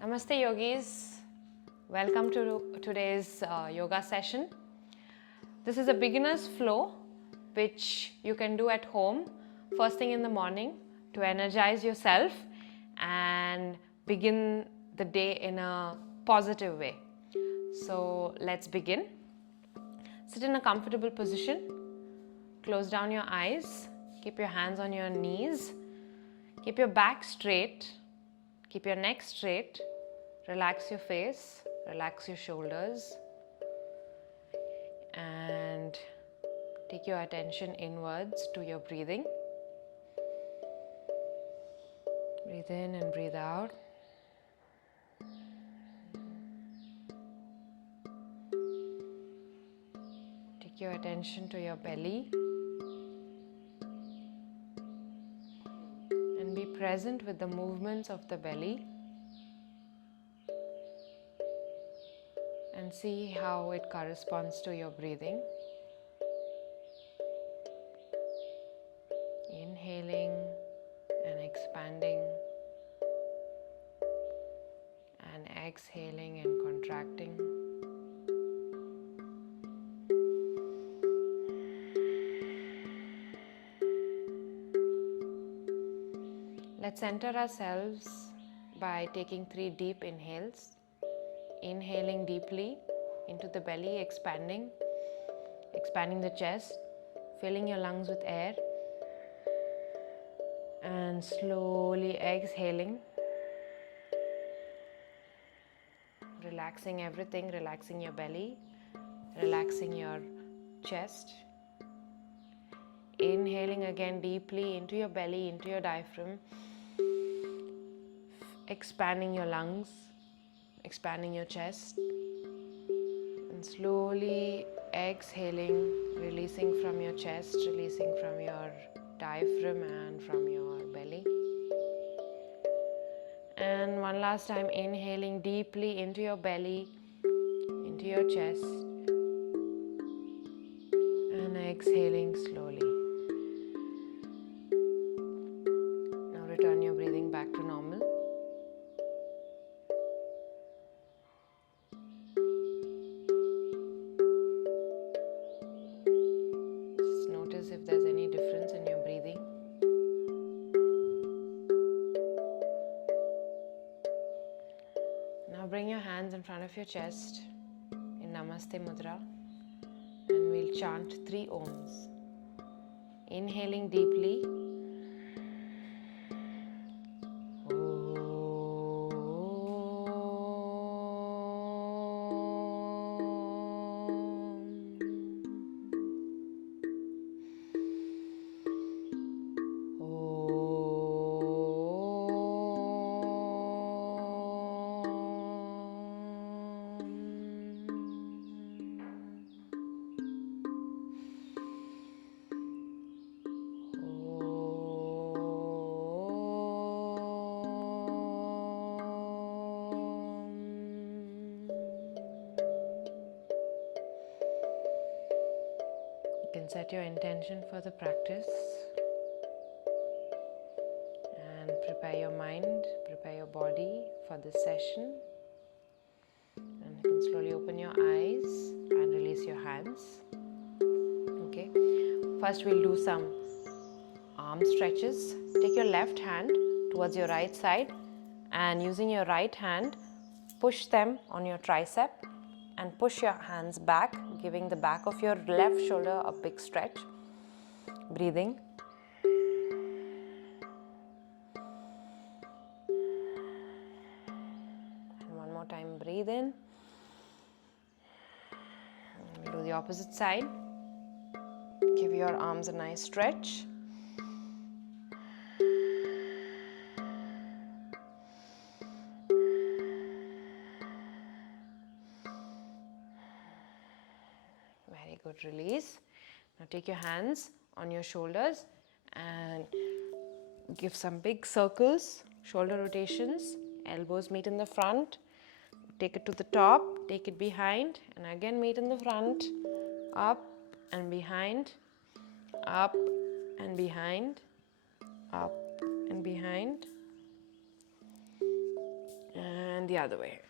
Namaste yogis, welcome to today's yoga session. This is a beginner's flow which you can do at home first thing in the morning to energize yourself and begin the day in a positive way. So let's begin. Sit in a comfortable position, close down your eyes, keep your hands on your knees, keep your back straight, keep your neck straight. Relax your face, relax your shoulders, and take your attention inwards to your breathing. Breathe in and breathe out. Take your attention to your belly and be present with the movements of the belly. And see how it corresponds to your breathing. Inhaling and expanding, and exhaling and contracting. Let's center ourselves by taking 3 deep inhales. Inhaling deeply into the belly, expanding the chest, filling your lungs with air, and slowly exhaling, relaxing everything, relaxing your belly, relaxing your chest. Inhaling again deeply into your belly, into your diaphragm, expanding your lungs, expanding your chest, and slowly exhaling, releasing from your chest, releasing from your diaphragm and from your belly. And one last time, inhaling deeply into your belly, into your chest, and exhaling slowly. Now return your breathing back to normal. If there's any difference in your breathing. Now bring your hands in front of your chest in Namaste Mudra and we'll chant 3 Oms. Inhaling deeply. You can set your intention for the practice and prepare your mind, prepare your body for this session. And you can slowly open your eyes and release your hands. Okay. First we'll do some arm stretches. Take your left hand towards your right side and using your right hand, push them on your tricep and push your hands back, giving the back of your left shoulder a big stretch. Breathing. And one more time, breathe in. We'll do the opposite side. Give your arms a nice stretch. Very good, release. Now take your hands on your shoulders and give some big circles, shoulder rotations, elbows meet in the front, take it to the top, take it behind, and again meet in the front, up and behind, up and behind, up and behind, and and the other way.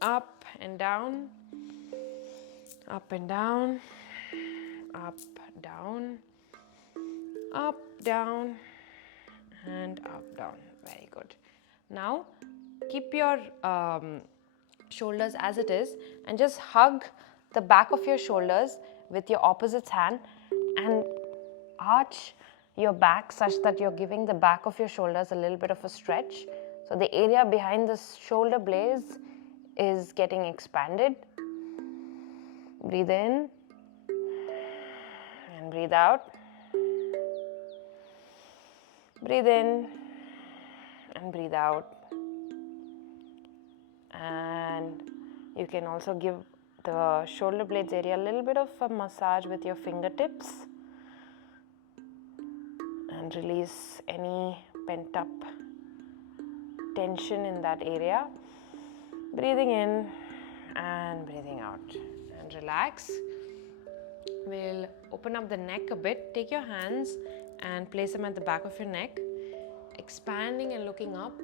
Up and down, up and down, up, down, up, down, and up, down. Very good. Now keep your shoulders as it is and just hug the back of your shoulders with your opposite hand and arch your back such that you're giving the back of your shoulders a little bit of a stretch. So the area behind the shoulder blades is getting expanded. Breathe in and breathe out. Breathe in and breathe out. And you can also give the shoulder blades area a little bit of a massage with your fingertips and release any pent up tension in that area. Breathing in and breathing out, and relax. We'll open up the neck a bit. Take your hands and place them at the back of your neck, expanding and looking up,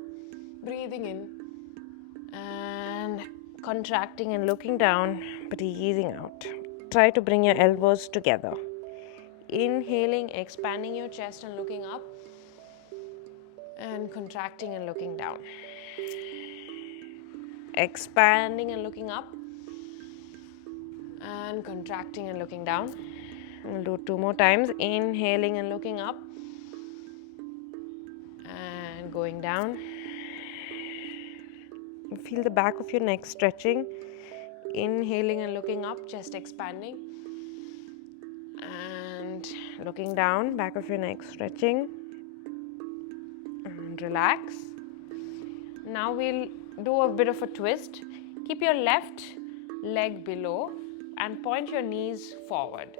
breathing in and contracting and looking down, breathing out. Try to bring your elbows together. Inhaling, expanding your chest and looking up, and contracting and looking down. Expanding and looking up, and contracting and looking down. We'll do 2 more times. Inhaling and looking up, and going down. Feel the back of your neck stretching. Inhaling and looking up, chest expanding, and looking down, back of your neck stretching, and relax. Now we'll do a bit of a twist. Keep your left leg below and point your knees forward,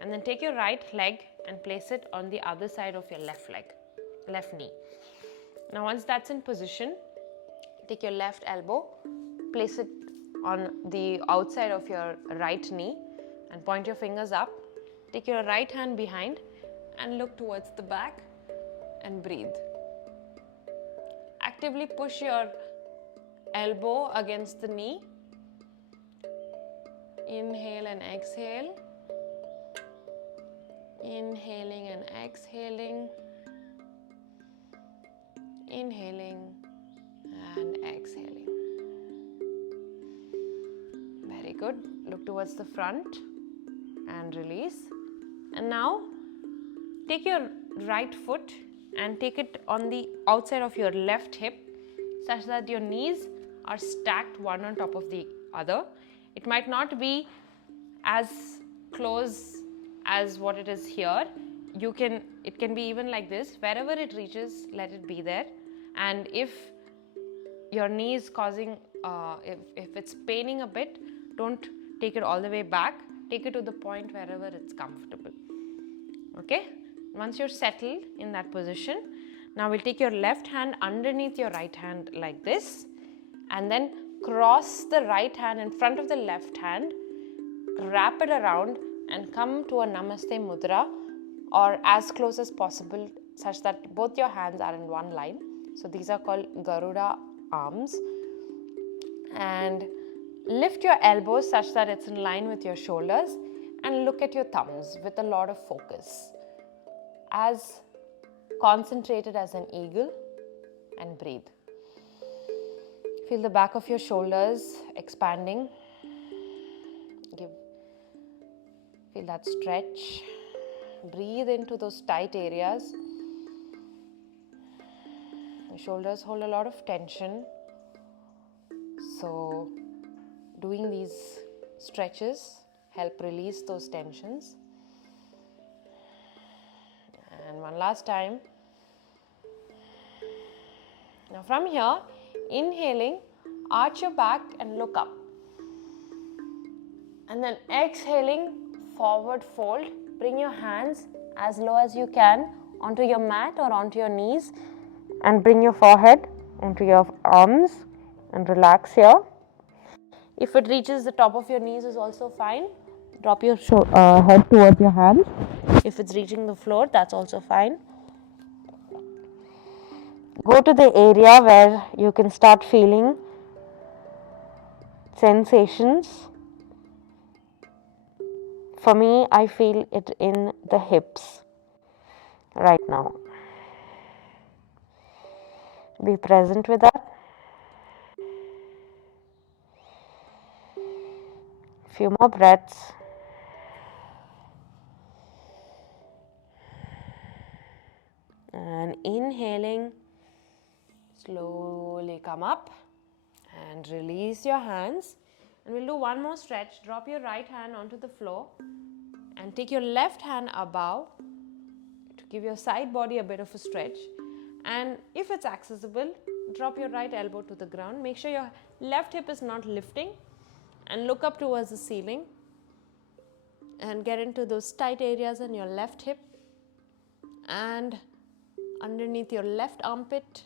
and then take your right leg and place it on the other side of your left knee. Now once that's in position, take your left elbow, place it on the outside of your right knee and point your fingers up. Take your right hand behind and look towards the back and breathe. Actively push your elbow against the knee. Inhale and exhale. Inhaling and exhaling. Inhaling and exhaling. Very good. Look towards the front and release. And now take your right foot and take it on the outside of your left hip such that your knees are stacked one on top of the other. It might not be as close as what it is here. It can be even like this. Wherever it reaches, let it be there. And if your knee is causing, if it's paining a bit, don't take it all the way back. Take it to the point wherever it's comfortable. Okay? Once you're settled in that position, now we'll take your left hand underneath your right hand like this, and then cross the right hand in front of the left hand, wrap it around and come to a Namaste Mudra, or as close as possible such that both your hands are in one line. So these are called Garuda arms. And lift your elbows such that it's in line with your shoulders and look at your thumbs with a lot of focus. As concentrated as an eagle, and breathe. Feel the back of your shoulders expanding. Feel that stretch. Breathe into those tight areas. Your shoulders hold a lot of tension. So doing these stretches help release those tensions. And one last time. Now from here, inhaling, arch your back and look up. And then exhaling, forward fold. Bring your hands as low as you can onto your mat or onto your knees, and bring your forehead onto your arms and relax here. If it reaches the top of your knees is also fine. Drop your head towards your hands. If it's reaching the floor, that's also fine. Go to the area where you can start feeling sensations. For me, I feel it in the hips right now. Be present with that. Few more breaths. And inhaling, slowly come up and release your hands. And we'll do one more stretch. Drop your right hand onto the floor and take your left hand above to give your side body a bit of a stretch. And if it's accessible, drop your right elbow to the ground. Make sure your left hip is not lifting and look up towards the ceiling and get into those tight areas in your left hip and underneath your left armpit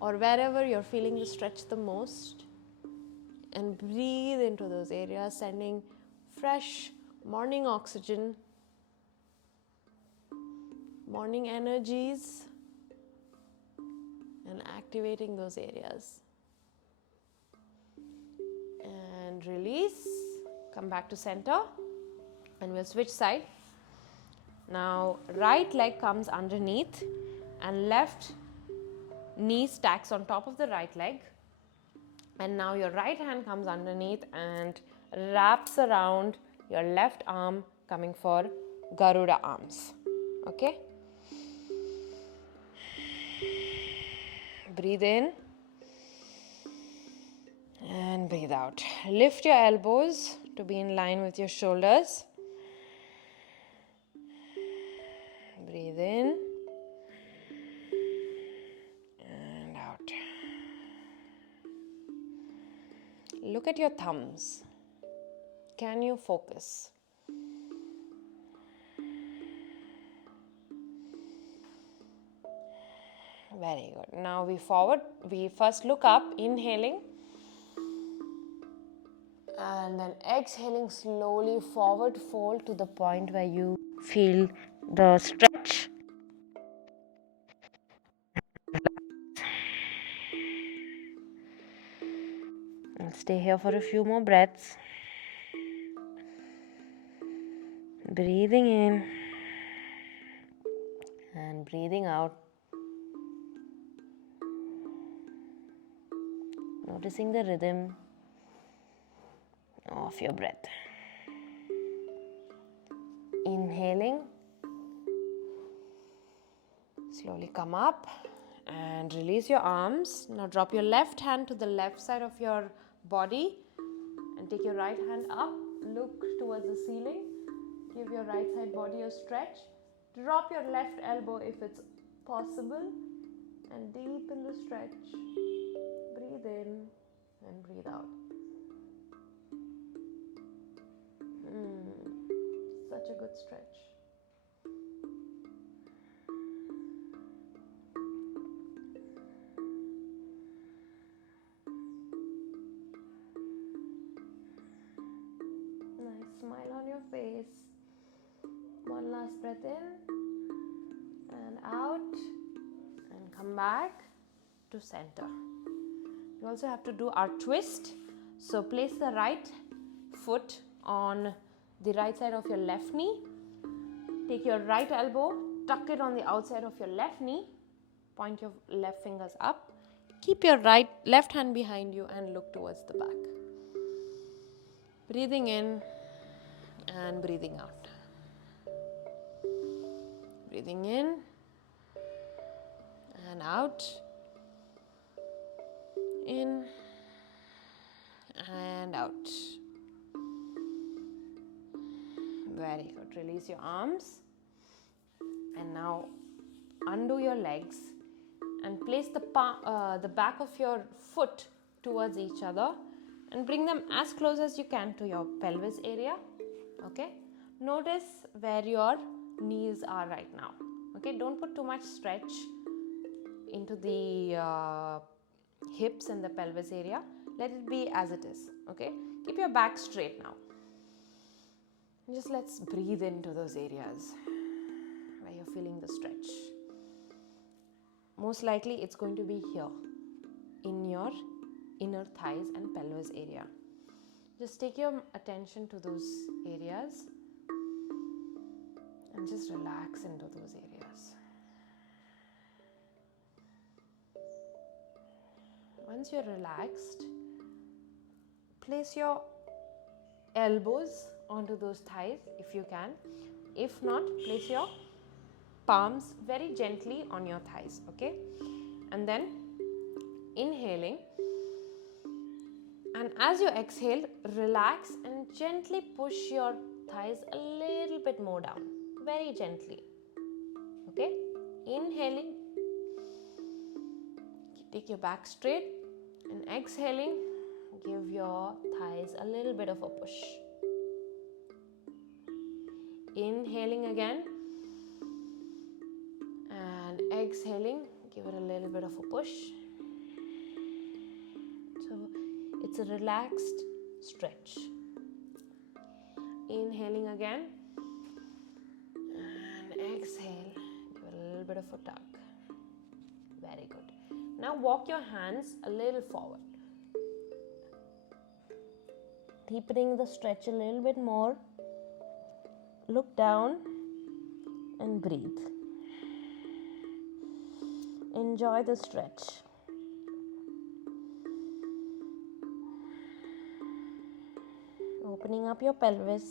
or wherever you're feeling the stretch the most, and breathe into those areas, sending fresh morning oxygen, morning energies, and activating those areas. And release, come back to center, and we'll switch side. Now right leg comes underneath and left knee stacks on top of the right leg, and now your right hand comes underneath and wraps around your left arm, coming for Garuda arms. Okay, breathe in and breathe out. Lift your elbows to be in line with your shoulders. Breathe in and out. Look at your thumbs. Can you focus? Very good. Now we first look up, inhaling, and then exhaling, slowly forward fold to the point where you feel the stretch. And stay here for a few more breaths. Breathing in and breathing out. Noticing the rhythm of your breath. Inhaling, slowly come up and release your arms. Now drop your left hand to the left side of your body and take your right hand up. Look towards the ceiling. Give your right side body a stretch. Drop your left elbow if it's possible and deepen the stretch. Breathe in and breathe out. Such a good stretch. Nice smile on your face. One last breath in and out, and come back to center. You also have to do our twist. So place the right foot on the right side of your left knee. Take your right elbow, tuck it on the outside of your left knee. Point your left fingers up. Keep your left hand behind you and look towards the back. Breathing in and breathing out. Breathing in and out. In and out. Very good. Release your arms. And now undo your legs and place the back of your foot towards each other and bring them as close as you can to your pelvis area. Okay. Notice where your knees are right now. Okay. Don't put too much stretch into the hips and the pelvis area. Let it be as it is. Okay. Keep your back straight now. Just let's breathe into those areas where you're feeling the stretch. most likely it's going to be here in your inner thighs and pelvis area. Just take your attention to those areas and just relax into those areas. Once you're relaxed, place your elbows onto those thighs if you can. If not, place your palms very gently on your thighs, okay? And then inhaling, and as you exhale, relax and gently push your thighs a little bit more down, very gently, okay? Inhaling, take your back straight, and exhaling, give your thighs a little bit of a push. Inhaling again, and exhaling, give it a little bit of a push. So it's a relaxed stretch. Inhaling again, and exhale, give it a little bit of a tug. Very good. Now walk your hands a little forward, deepening the stretch a little bit more. Look down and breathe. Enjoy the stretch. Opening up your pelvis,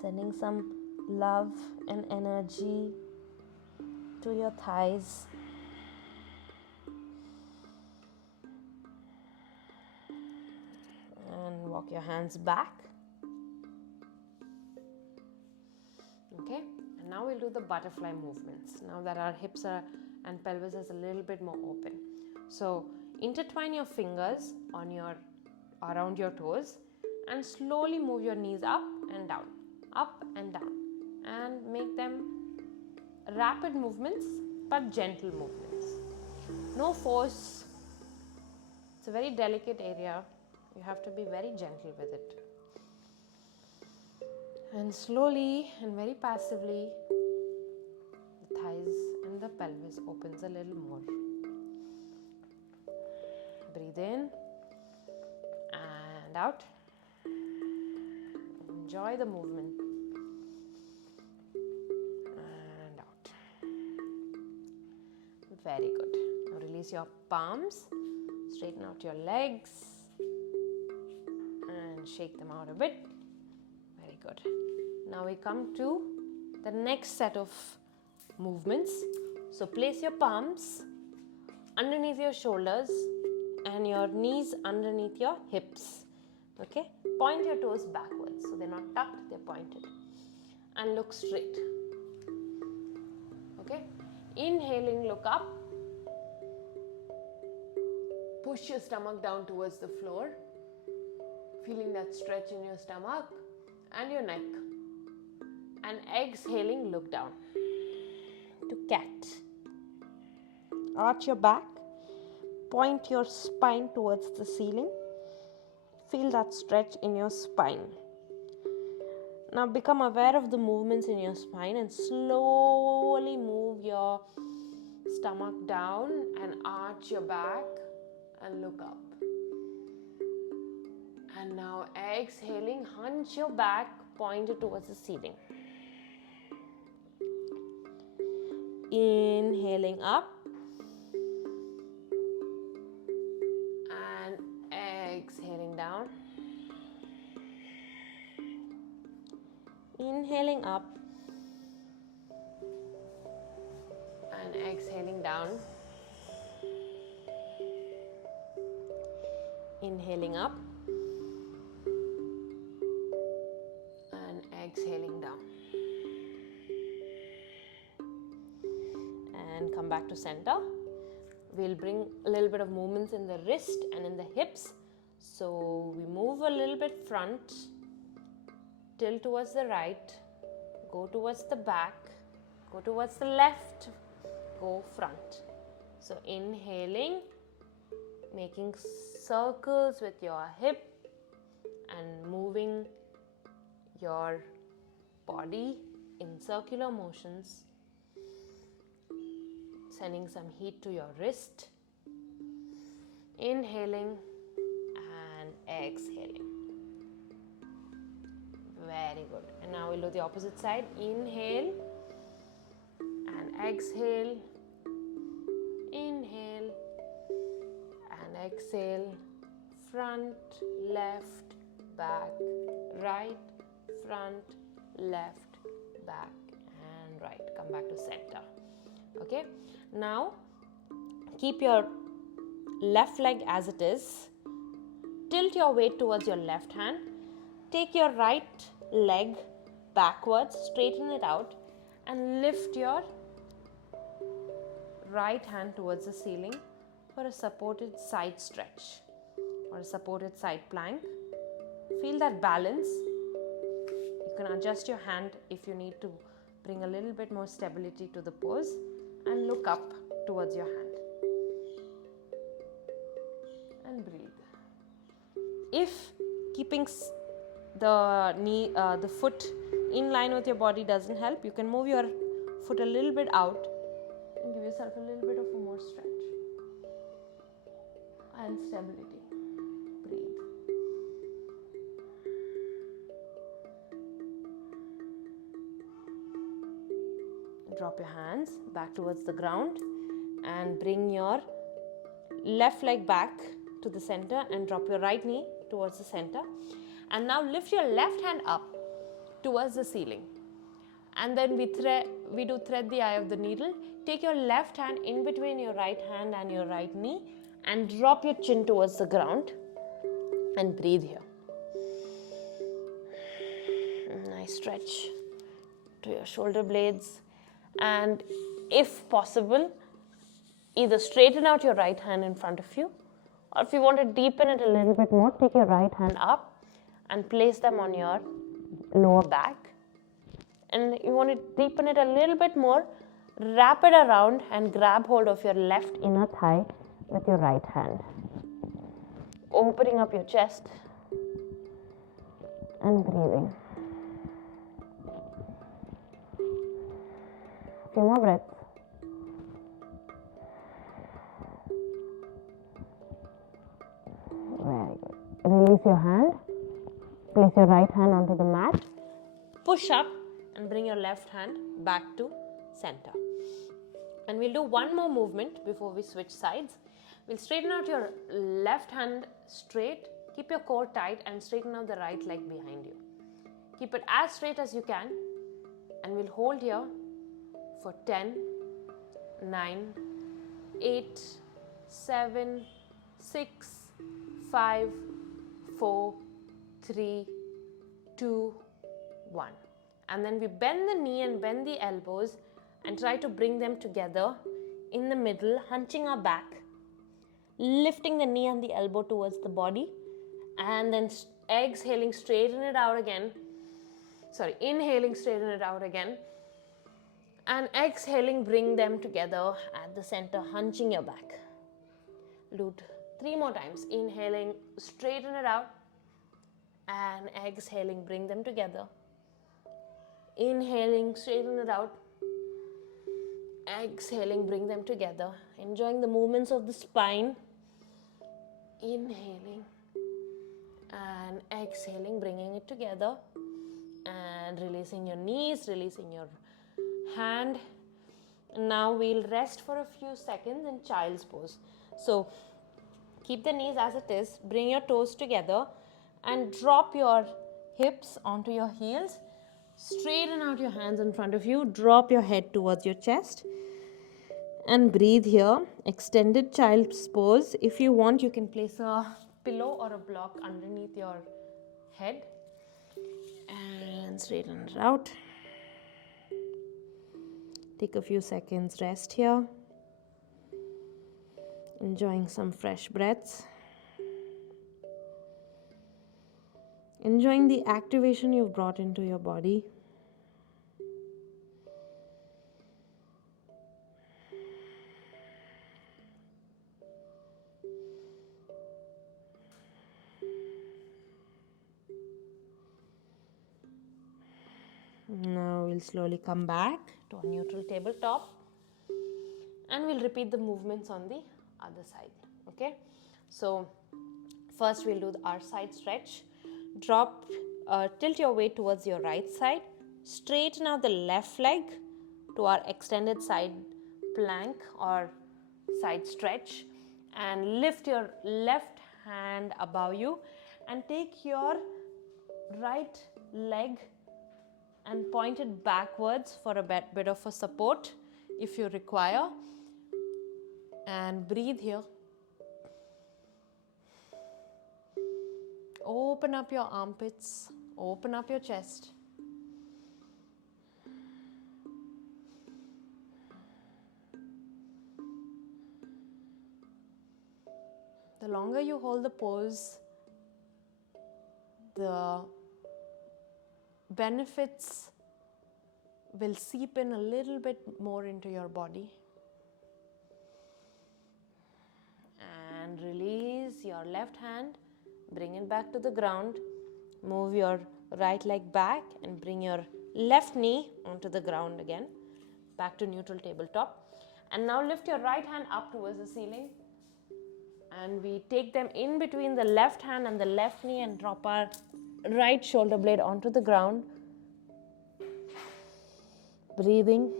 sending some love and energy to your thighs. And walk your hands back. Okay, and now we'll do the butterfly movements. Now that our hips and pelvis is a little bit more open. So intertwine your fingers around your toes and slowly move your knees up and down, and make them rapid movements but gentle movements. No force. It's a very delicate area. You have to be very gentle with it. And slowly and very passively, the thighs and the pelvis opens a little more. Breathe in and out. Enjoy the movement. And out. Very good. Now release your palms. Straighten out your legs. And shake them out a bit. Very good. Now we come to the next set of movements. So place your palms underneath your shoulders and your knees underneath your hips. Okay? Point your toes backwards. So they're not tucked, they're pointed. And look straight. Okay? Inhaling, look up. Push your stomach down towards the floor. Feeling that stretch in your stomach and your neck. And exhaling, look down to cat. Arch your back. Point your spine towards the ceiling. Feel that stretch in your spine. Now become aware of the movements in your spine and slowly move your stomach down and arch your back and look up. And now exhaling, hunch your back, point it towards the ceiling. Inhaling up and exhaling down. Inhaling up and exhaling down. Inhaling up and exhaling down. And come back to center. We'll bring a little bit of movements in the wrist and in the hips. So we move a little bit front, tilt towards the right, go towards the back, go towards the left, go front. So inhaling, making circles with your hip and moving your body in circular motions. sending some heat to your wrist. Inhaling and exhaling. Very good. And now we'll do the opposite side. Inhale and exhale. Inhale and exhale. Front, left, back, right, front, left, back, and right. Come back to center. Okay. Now keep your left leg as it is. Tilt your weight towards your left hand. Take your right leg backwards, straighten it out, and lift your right hand towards the ceiling for a supported side stretch or a supported side plank. Feel that balance. You can adjust your hand if you need to bring a little bit more stability to the pose, and look up towards your hand. And breathe. If keeping the foot in line with your body doesn't help, you can move your foot a little bit out and give yourself a little bit of a more stretch and stability. Breathe. Drop your hands back towards the ground and bring your left leg back to the center and drop your right knee towards the center. And now lift your left hand up towards the ceiling. And then we do thread the eye of the needle. Take your left hand in between your right hand and your right knee and drop your chin towards the ground and breathe here. Nice stretch to your shoulder blades. And if possible, either straighten out your right hand in front of you, or if you want to deepen it a little bit more, take your right hand up and place them on your lower back. And you want to deepen it a little bit more, wrap it around and grab hold of your left inner thigh with your right hand. Opening up your chest and breathing. A few more breaths. Very good. Release your hand. Place your right hand onto the mat. Push up and bring your left hand back to center. And we'll do one more movement before we switch sides. We'll straighten out your left hand straight. Keep your core tight and straighten out the right leg behind you. Keep it as straight as you can. And we'll hold here for 10, 9, 8, 7, 6, 5, 4, 3, 2, 1. And then we bend the knee and bend the elbows and try to bring them together in the middle, hunching our back, lifting the knee and the elbow towards the body, and then exhaling, straighten it out again. Inhaling, straighten it out again. And exhaling, bring them together at the center, hunching your back. Do 3 more times. Inhaling, straighten it out. And exhaling, bring them together. Inhaling, straighten it out. Exhaling, bring them together. Enjoying the movements of the spine. Inhaling and exhaling, bringing it together. And releasing your knees, releasing your hand. Now we'll rest for a few seconds in child's pose. So keep the knees as it is. Bring your toes together and drop your hips onto your heels. Straighten out your hands in front of you. Drop your head towards your chest. And breathe here. Extended child's pose. If you want, you can place a pillow or a block underneath your head. And straighten it out. Take a few seconds rest here. Enjoying some fresh breaths. Enjoying the activation you've brought into your body. Now we'll slowly come back to our neutral tabletop. and we'll repeat the movements on the other side. Okay, so first we'll do our side stretch. Drop, tilt your weight towards your right side. Straighten out the left leg to our extended side plank or side stretch, and lift your left hand above you and take your right leg and point it backwards for a bit of a support if you require, and breathe here. Open up your armpits, open up your chest. The longer you hold the pose, the benefits will seep in a little bit more into your body. And release your left hand, bring it back to the ground. Move your right leg back and bring your left knee onto the ground again, back to neutral tabletop. And now lift your right hand up towards the ceiling, and we take them in between the left hand and the left knee and drop our right shoulder blade onto the ground. Breathing.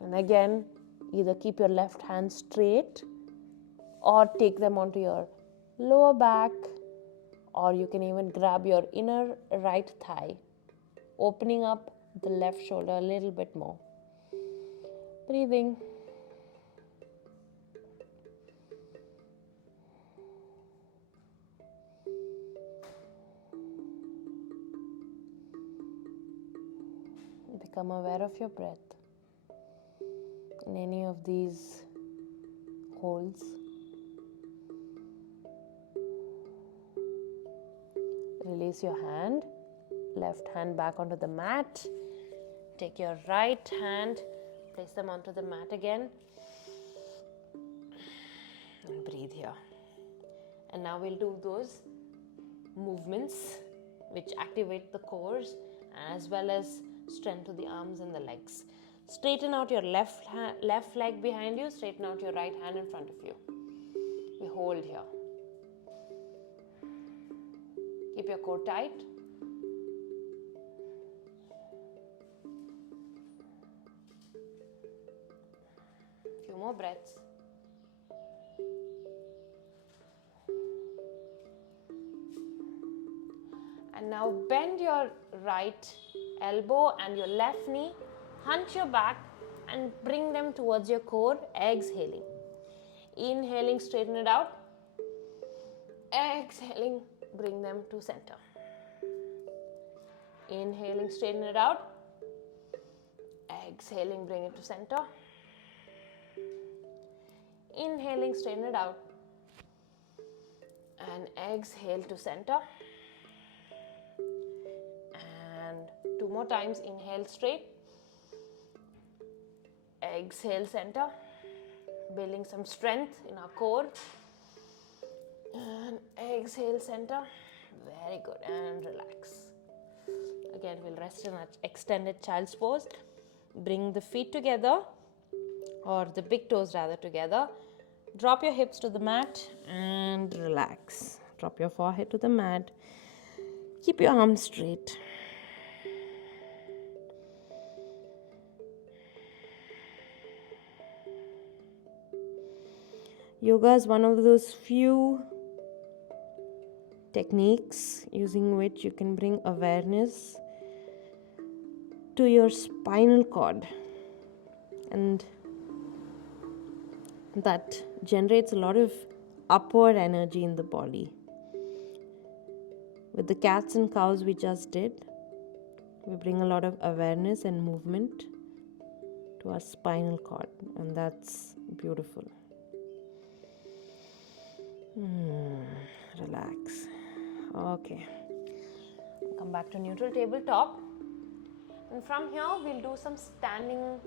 And again, either keep your left hand straight or take them onto your lower back, or you can even grab your inner right thigh, opening up the left shoulder a little bit more. Breathing. Become aware of your breath in any of these holds. Release your hand, left hand back onto the mat. Take your right hand, place them onto the mat again, and breathe here. And now we'll do those movements which activate the cores as well as strength to the arms and the legs. Straighten out your left leg behind you, straighten out your right hand in front of you. We hold here. Keep your core tight. Few more breaths. And now bend your right elbow and your left knee, hunch your back and bring them towards your core, exhaling. Inhaling, straighten it out. Exhaling, bring them to center. Inhaling, straighten it out. Exhaling, bring it to center. Inhaling, straighten it out. And exhale to center. And 2 more times. Inhale straight. Exhale center. Building some strength in our core. And exhale center. Very good. And relax. Again, we'll rest in an extended child's pose. Bring the feet together, or the big toes rather together. Drop your hips to the mat and relax. Drop your forehead to the mat. Keep your arms straight. Yoga is one of those few techniques using which you can bring awareness to your spinal cord, and that generates a lot of upward energy in the body. With the cats and cows we just did, we bring a lot of awareness and movement to our spinal cord, and that's beautiful. Relax. Okay. Come back to neutral tabletop. And from here, we'll do some standing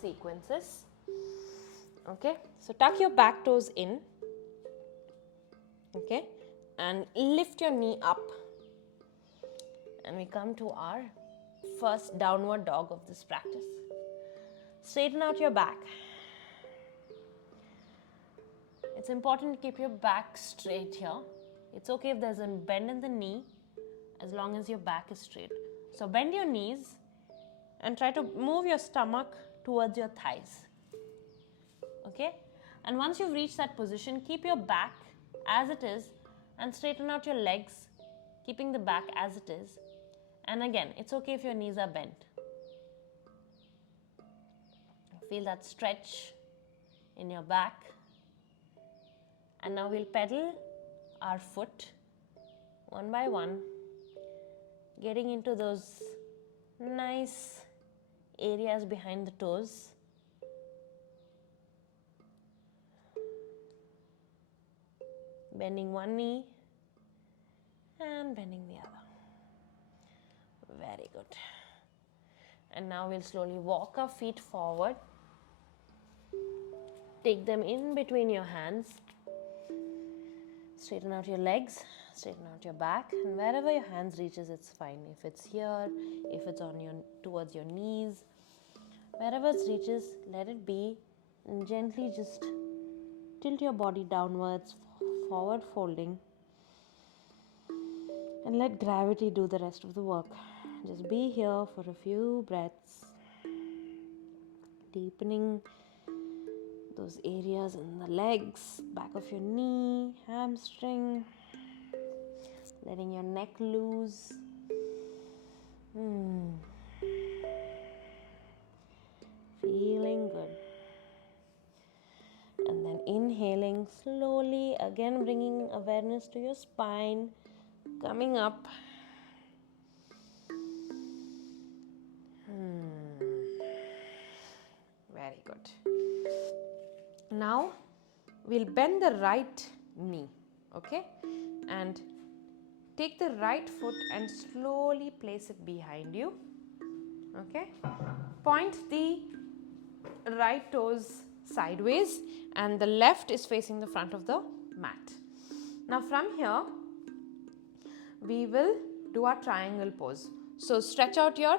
sequences. Okay. So tuck your back toes in. Okay. And lift your knee up. And we come to our first downward dog of this practice. Straighten out your back. It's important to keep your back straight here. It's okay if there's a bend in the knee as long as your back is straight. So bend your knees and try to move your stomach towards your thighs. Okay? And once you've reached that position, keep your back as it is and straighten out your legs, keeping the back as it is. And again, it's okay if your knees are bent. Feel that stretch in your back. And now we'll pedal our foot one by one, getting into those nice areas behind the toes. Bending one knee and bending the other. Very good. And now we'll slowly walk our feet forward. Take them in between your hands. Straighten out your legs, straighten out your back, and wherever your hands reaches, it's fine. If it's here, if it's on your towards your knees, wherever it reaches, let it be, and gently just tilt your body downwards, forward folding, and let gravity do the rest of the work. Just be here for a few breaths, deepening those areas in the legs, back of your knee, hamstring, letting your neck loose. Feeling good. And then inhaling slowly, again bringing awareness to your spine, coming up. Very good. Now we'll bend the right knee, okay? And take the right foot and slowly place it behind you, okay? Point the right toes sideways and the left is facing the front of the mat. Now from here, we will do our triangle pose. So stretch out your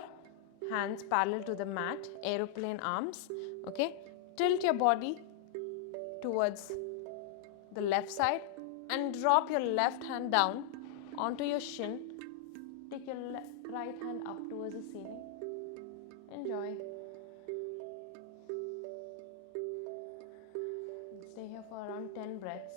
hands parallel to the mat, aeroplane arms, okay? Tilt your body towards the left side and drop your left hand down onto your shin. Take your right hand up towards the ceiling. Enjoy. Stay here for around 10 breaths.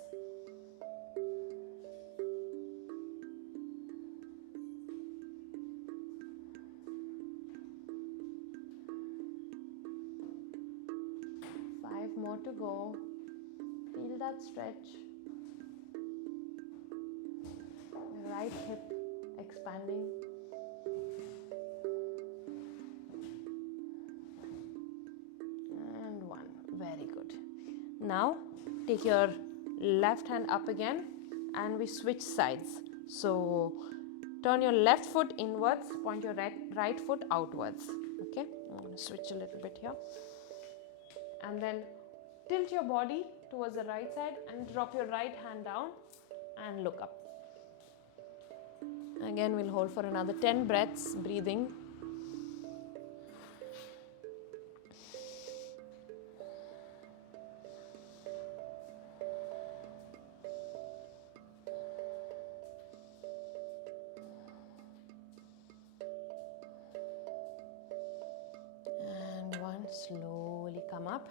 More to go. Feel that stretch. Your right hip expanding. And one. Very good. Now take your left hand up again and we switch sides. So turn your left foot inwards, point your right foot outwards. Okay, I'm going to switch a little bit here. And then tilt your body towards the right side and drop your right hand down and look up. Again, we'll hold for another 10 breaths, breathing. And one, slowly come up.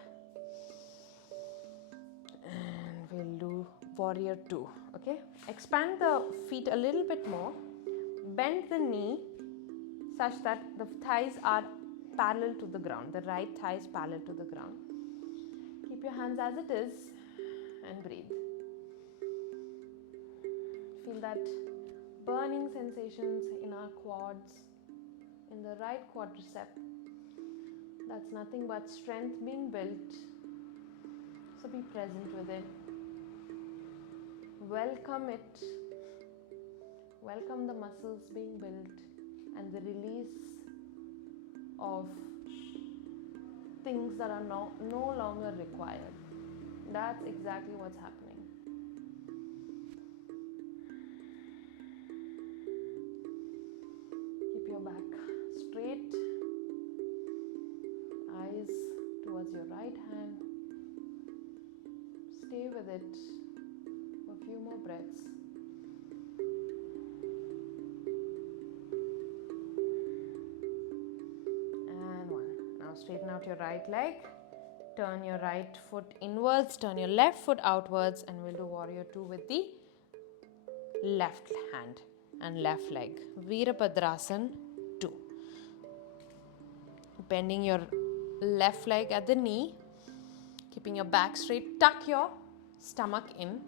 We'll do warrior 2, okay? Expand the feet a little bit more. Bend the knee such that the thighs are parallel to the ground. The right thigh is parallel to the ground. Keep your hands as it is and breathe. Feel that burning sensations in our quads, in the right quadricep. That's nothing but strength being built. So be present with it. Welcome it. Welcome the muscles being built and the release of things that are no longer required. That's exactly what's happening. Keep your back straight. Eyes towards your right hand. Stay stay with it for a few more breaths. And one. Now straighten out your right leg. Turn your right foot inwards, turn your left foot outwards, and we'll do warrior 2 with the left hand and left leg. Veerabadrasana 2. Bending your left leg at the knee, keeping your back straight. Tuck your stomach in.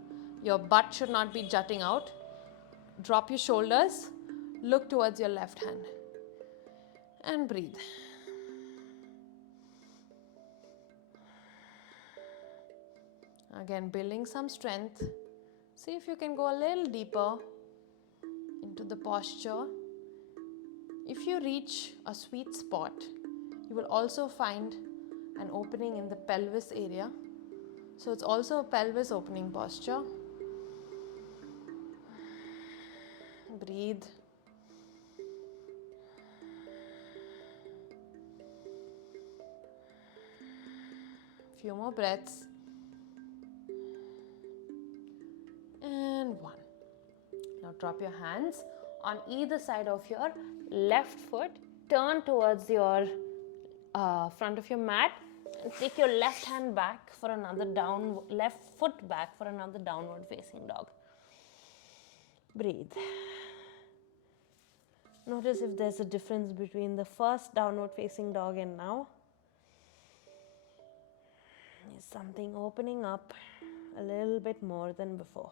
Your butt should not be jutting out. Drop your shoulders. Look towards your left hand. And breathe. Again, building some strength. See if you can go a little deeper into the posture. If you reach a sweet spot, you will also find an opening in the pelvis area. So it's also a pelvis opening posture. Breathe. Few more breaths. And one. Now drop your hands on either side of your left foot. Turn towards your front of your mat and take your left hand back for another left foot back for another downward facing dog. Breathe. Notice if there's a difference between the first downward facing dog and now. Is something opening up a little bit more than before.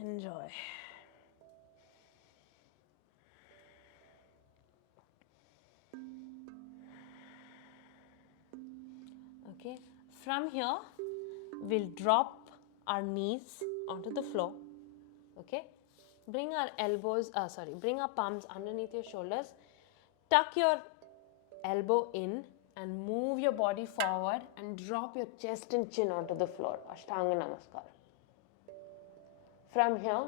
Enjoy. Okay, from here we'll drop our knees onto the floor. Okay, bring our palms underneath your shoulders. Tuck your elbow in and move your body forward and drop your chest and chin onto the floor. Ashtanga Namaskar. From here,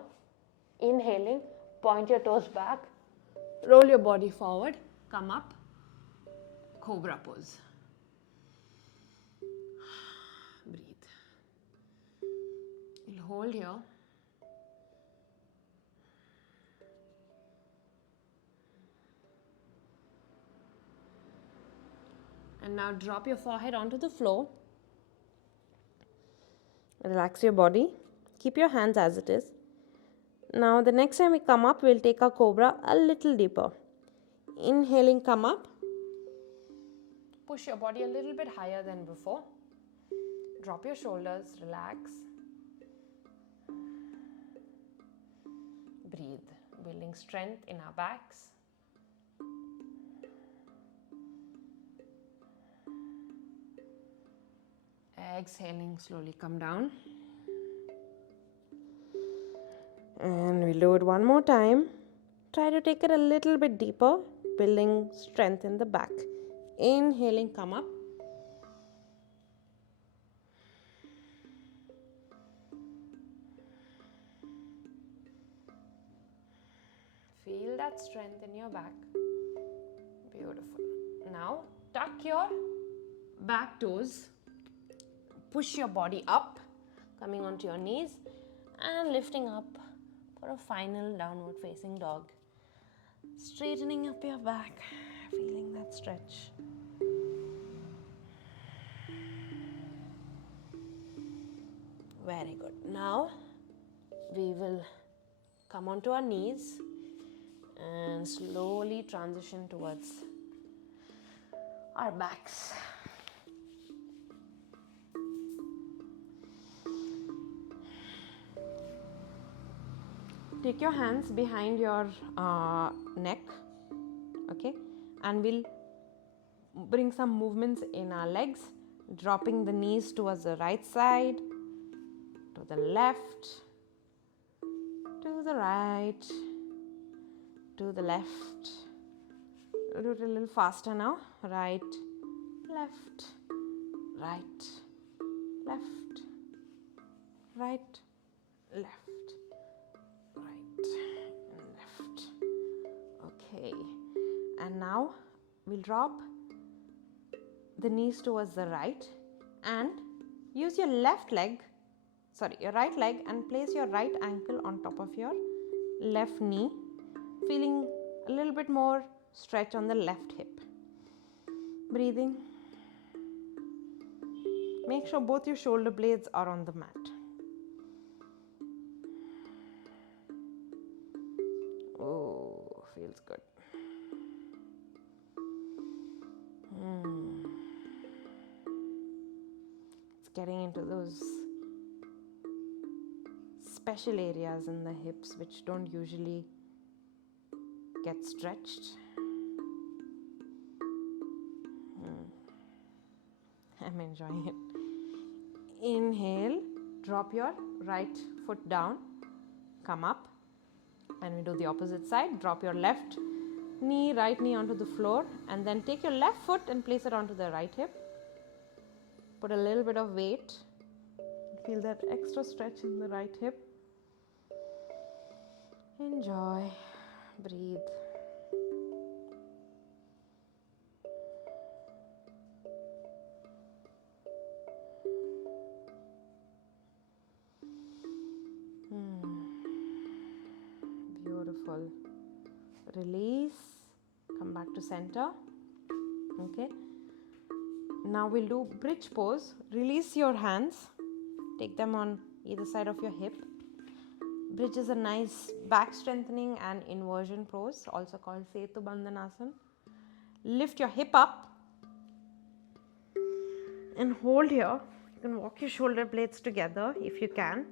inhaling, point your toes back, roll your body forward, come up, cobra pose. Breathe. You'll hold here. And now drop your forehead onto the floor. Relax your body. Keep your hands as it is. Now the next time we come up, we'll take our cobra a little deeper. Inhaling, come up. Push your body a little bit higher than before. Drop your shoulders, relax. Breathe, building strength in our backs. Exhaling, slowly come down. And we'll do it one more time. Try to take it a little bit deeper, building strength in the back. Inhaling, come up. Feel that strength in your back. Beautiful. Now, tuck your back toes. Push your body up, coming onto your knees and lifting up for a final downward facing dog. Straightening up your back, feeling that stretch. Very good. Now we will come onto our knees and slowly transition towards our backs. Take your hands behind your neck, okay, and we'll bring some movements in our legs, dropping the knees towards the right side, to the left, to the right, to the left. We'll do it a little faster now. Right, left, right, left, right, left. Okay, and now we'll drop the knees towards the right and use your your right leg and place your right ankle on top of your left knee, feeling a little bit more stretch on the left hip. Breathing. Make sure both your shoulder blades are on the mat. Oh, feels good. It's getting into those special areas in the hips which don't usually get stretched. I'm enjoying it. Inhale, drop your right foot down, come up, and we do the opposite side. Drop your left right knee onto the floor, and then take your left foot and place it onto the right hip. Put a little bit of weight. Feel that extra stretch in the right hip. Enjoy. Breathe. Beautiful. Release. Come back to center. Okay. Now we'll do bridge pose. Release your hands. Take them on either side of your hip. Bridge is a nice back strengthening and inversion pose, also called Senkutuvan. Lift your hip up and hold here. You can walk your shoulder blades together if you can.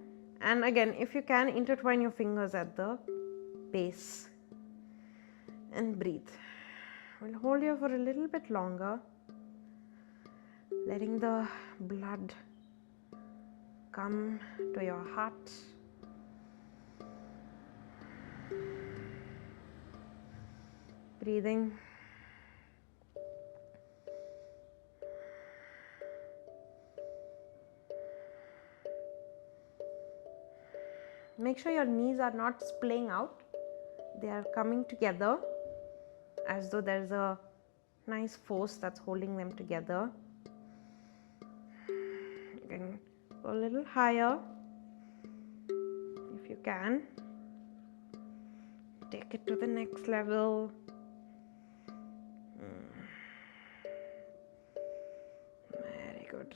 And again, if you can, intertwine your fingers at the base and breathe. We'll hold here for a little bit longer, letting the blood come to your heart. Breathing. Make sure your knees are not splaying out. They are coming together as though there's a nice force that's holding them together. You can go a little higher if you can. Take it to the next level. Very good.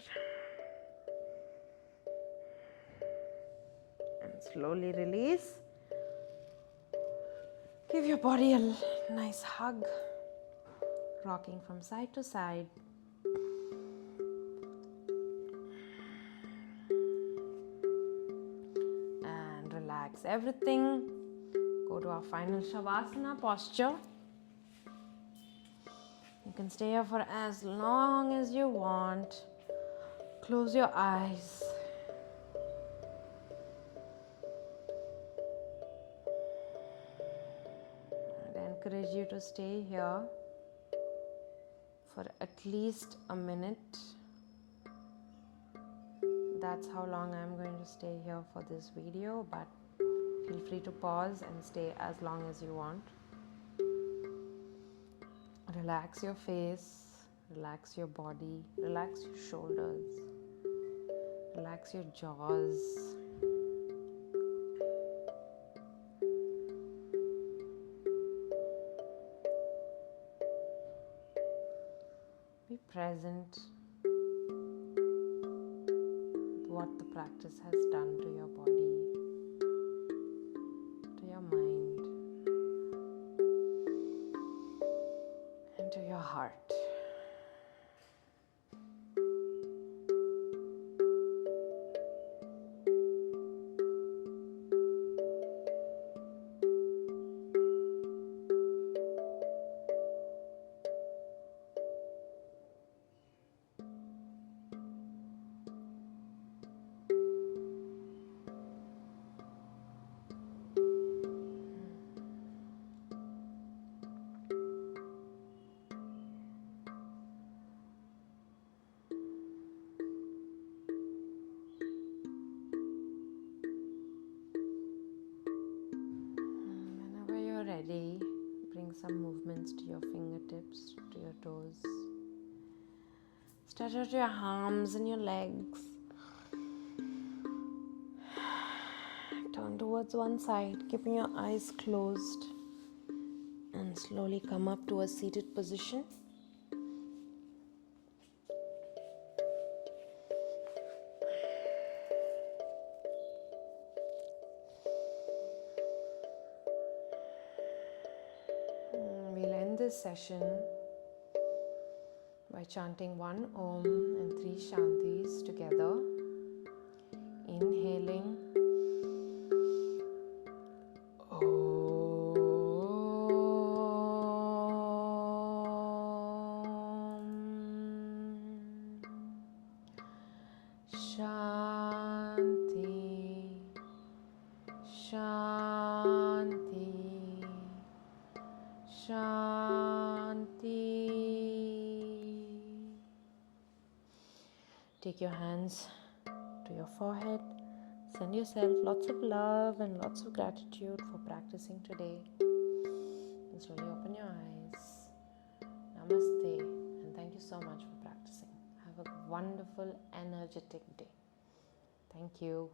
And slowly release. Give your body a nice hug, rocking from side to side. And relax everything. Go to our final Shavasana posture. You can stay here for as long as you want. Close your eyes. I encourage you to stay here for at least a minute. That's how long I'm going to stay here for this video, but feel free to pause and stay as long as you want. Relax your face, relax your body, relax your shoulders, relax your jaws. Be present with what the practice has done to your body, to your mind, and to your heart. Ready, bring some movements to your fingertips, to your toes. Stretch out your arms and your legs. towards one side, keeping your eyes closed, and slowly come up to a seated position. We'll end this session by chanting 1 Om and 3 Shantis together. Inhaling Shanti, Shanti, Shanti. Take your hands to your forehead. Send yourself lots of love and lots of gratitude for practicing today. And slowly open your eyes. Namaste, and thank you so much for practicing. Have a wonderful, energetic day. Thank you.